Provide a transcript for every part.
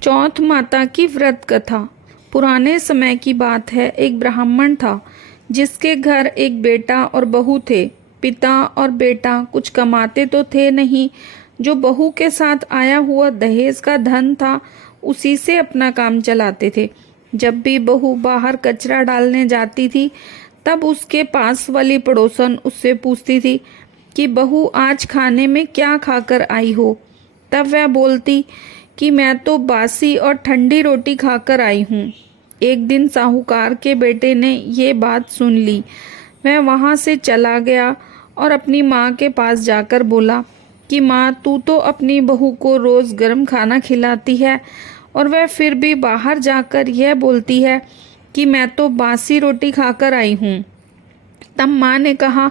चौथ माता की व्रत कथा। पुराने समय की बात है। एक ब्राह्मण था जिसके घर एक बेटा और बहू थे। पिता और बेटा कुछ कमाते तो थे नहीं। जो बहू के साथ आया हुआ दहेज का धन था उसी से अपना काम चलाते थे। जब भी बहू बाहर कचरा डालने जाती थी तब उसके पास वाली पड़ोसन उससे पूछती थी कि बहू आज खाने में क्या खाकर आई हो। तब वह बोलती कि मैं तो बासी और ठंडी रोटी खाकर आई हूँ। एक दिन साहूकार के बेटे ने ये बात सुन ली। वह वहाँ से चला गया और अपनी माँ के पास जाकर बोला कि माँ, तू तो अपनी बहू को रोज़ गर्म खाना खिलाती है और वह फिर भी बाहर जाकर यह बोलती है कि मैं तो बासी रोटी खाकर आई हूँ। तब माँ ने कहा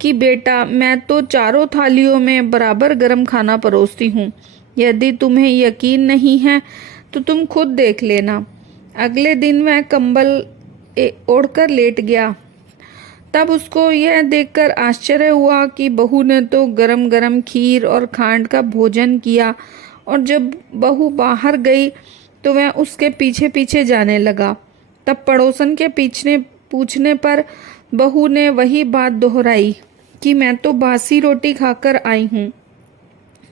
कि बेटा, मैं तो चारों थालियों में बराबर गर्म खाना परोसती हूँ। यदि तुम्हें यकीन नहीं है तो तुम खुद देख लेना। अगले दिन वह कंबल ओढ़कर लेट गया। तब उसको यह देखकर आश्चर्य हुआ कि बहू ने तो गरम गरम खीर और खांड का भोजन किया, और जब बहू बाहर गई तो वह उसके पीछे पीछे जाने लगा। तब पड़ोसन के पीछे पूछने पर बहू ने वही बात दोहराई कि मैं तो बासी रोटी खाकर आई हूँ।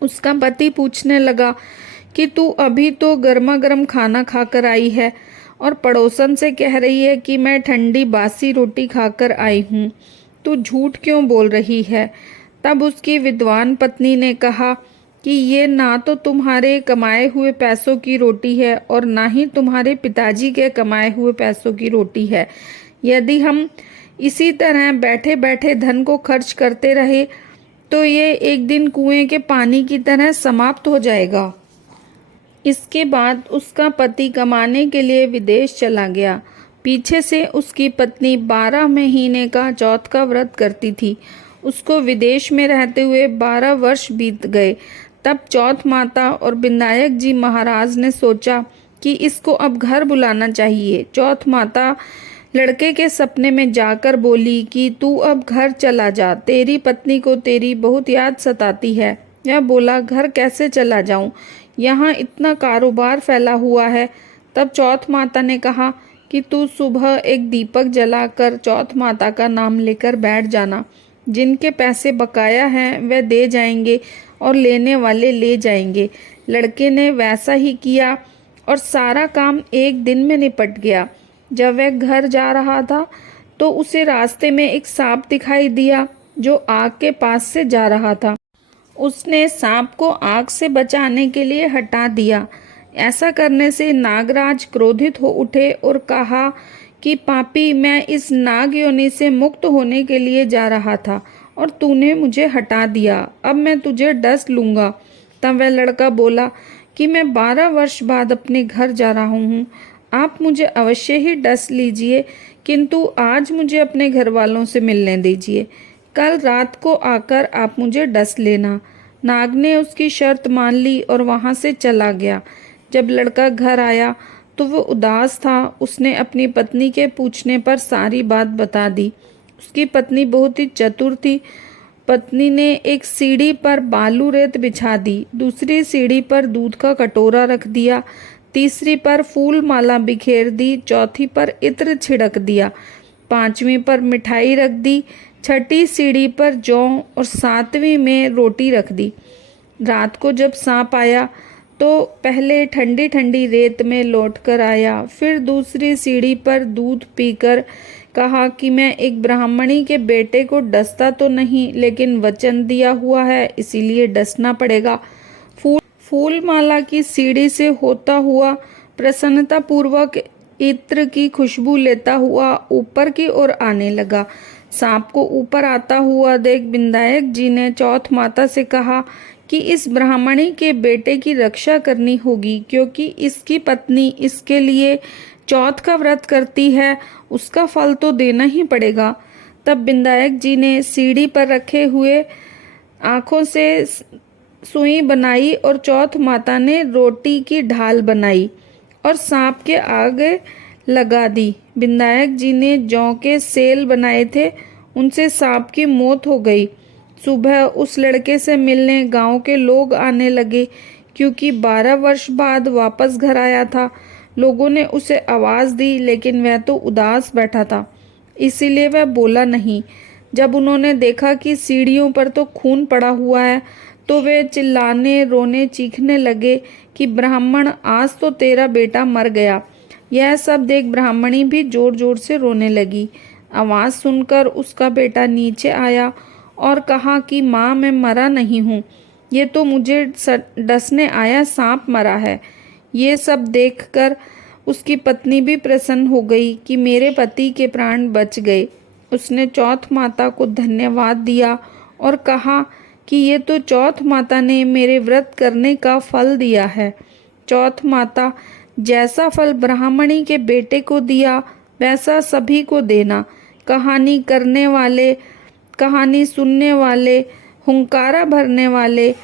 उसका पति पूछने लगा कि तू अभी तो गर्मा गर्म खाना खाकर आई है और पड़ोसन से कह रही है कि मैं ठंडी बासी रोटी खाकर आई हूँ। तू झूठ क्यों बोल रही है? तब उसकी विद्वान पत्नी ने कहा कि ये ना तो तुम्हारे कमाए हुए पैसों की रोटी है और ना ही तुम्हारे पिताजी के कमाए हुए पैसों की रोटी है। यदि हम इसी तरह बैठे बैठे धन को खर्च करते रहे तो ये एक दिन कुएं के पानी की तरह समाप्त हो जाएगा। इसके बाद उसका पति कमाने के लिए विदेश चला गया। पीछे से उसकी पत्नी 12 महीने का चौथ का व्रत करती थी। उसको विदेश में रहते हुए 12 वर्ष बीत गए। तब चौथ माता और विनायक जी महाराज ने सोचा कि इसको अब घर बुलाना चाहिए। चौथ माता लड़के के सपने में जाकर बोली कि तू अब घर चला जा, तेरी पत्नी को तेरी बहुत याद सताती है। यह बोला, घर कैसे चला जाऊं, यहाँ इतना कारोबार फैला हुआ है। तब चौथ माता ने कहा कि तू सुबह एक दीपक जलाकर चौथ माता का नाम लेकर बैठ जाना। जिनके पैसे बकाया हैं वह दे जाएंगे और लेने वाले ले जाएंगे। लड़के ने वैसा ही किया और सारा काम एक दिन में निपट गया। जब वह घर जा रहा था तो उसे रास्ते में एक सांप दिखाई दिया जो आग के पास से जा रहा था। उसने सांप को आग से बचाने के लिए हटा दिया। ऐसा करने से नागराज क्रोधित हो उठे और कहा कि पापी, मैं इस नाग योनि से मुक्त होने के लिए जा रहा था और तूने मुझे हटा दिया। अब मैं तुझे डस लूँगा। तब वह लड़का बोला कि मैं 12 वर्ष बाद अपने घर जा रहा हूँ। आप मुझे अवश्य ही डस लीजिए, किंतु आज मुझे अपने घर वालों से मिलने दीजिए। कल रात को आकर आप मुझे डस लेना। नाग ने उसकी शर्त मान ली और वहाँ से चला गया। जब लड़का घर आया तो वो उदास था। उसने अपनी पत्नी के पूछने पर सारी बात बता दी। उसकी पत्नी बहुत ही चतुर थी। पत्नी ने एक सीढ़ी पर बालू रेत बिछा दी, दूसरी सीढ़ी पर दूध का कटोरा रख दिया, तीसरी पर फूल माला बिखेर दी, चौथी पर इत्र छिड़क दिया, पांचवी पर मिठाई रख दी, छठी सीढ़ी पर जौ और सातवीं में रोटी रख दी। रात को जब सांप आया तो पहले ठंडी ठंडी रेत में लौट कर आया, फिर दूसरी सीढ़ी पर दूध पीकर कहा कि मैं एक ब्राह्मणी के बेटे को डसता तो नहीं, लेकिन वचन दिया हुआ है इसीलिए डसना पड़ेगा। फूल माला की सीढ़ी से होता हुआ प्रसन्नता पूर्वक इत्र की खुशबू लेता हुआ ऊपर की ओर आने लगा। सांप को ऊपर आता हुआ देख विनायक जी ने चौथ माता से कहा कि इस ब्राह्मणी के बेटे की रक्षा करनी होगी, क्योंकि इसकी पत्नी इसके लिए चौथ का व्रत करती है, उसका फल तो देना ही पड़ेगा। तब विनायक जी ने सीढ़ी पर रखे हुए आँखों से सुई बनाई और चौथ माता ने रोटी की ढाल बनाई और सांप के आगे लगा दी। विनायक जी ने जौ के सेल बनाए थे, उनसे सांप की मौत हो गई। सुबह उस लड़के से मिलने गांव के लोग आने लगे क्योंकि 12 वर्ष बाद वापस घर आया था। लोगों ने उसे आवाज़ दी लेकिन वह तो उदास बैठा था, इसीलिए वह बोला नहीं। जब उन्होंने देखा कि सीढ़ियों पर तो खून पड़ा हुआ है तो वे चिल्लाने रोने चीखने लगे कि ब्राह्मण, आज तो तेरा बेटा मर गया। यह सब देख ब्राह्मणी भी जोर जोर से रोने लगी। आवाज़ सुनकर उसका बेटा नीचे आया और कहा कि माँ, मैं मरा नहीं हूँ, ये तो मुझे डसने आया सांप मरा है। ये सब देखकर उसकी पत्नी भी प्रसन्न हो गई कि मेरे पति के प्राण बच गए। उसने चौथ माता को धन्यवाद दिया और कहा कि ये तो चौथ माता ने मेरे व्रत करने का फल दिया है। चौथ माता, जैसा फल ब्राह्मणी के बेटे को दिया वैसा सभी को देना। कहानी करने वाले, कहानी सुनने वाले, हुंकारा भरने वाले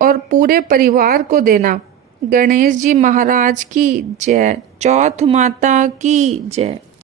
और पूरे परिवार को देना। गणेश जी महाराज की जय। चौथ माता की जय।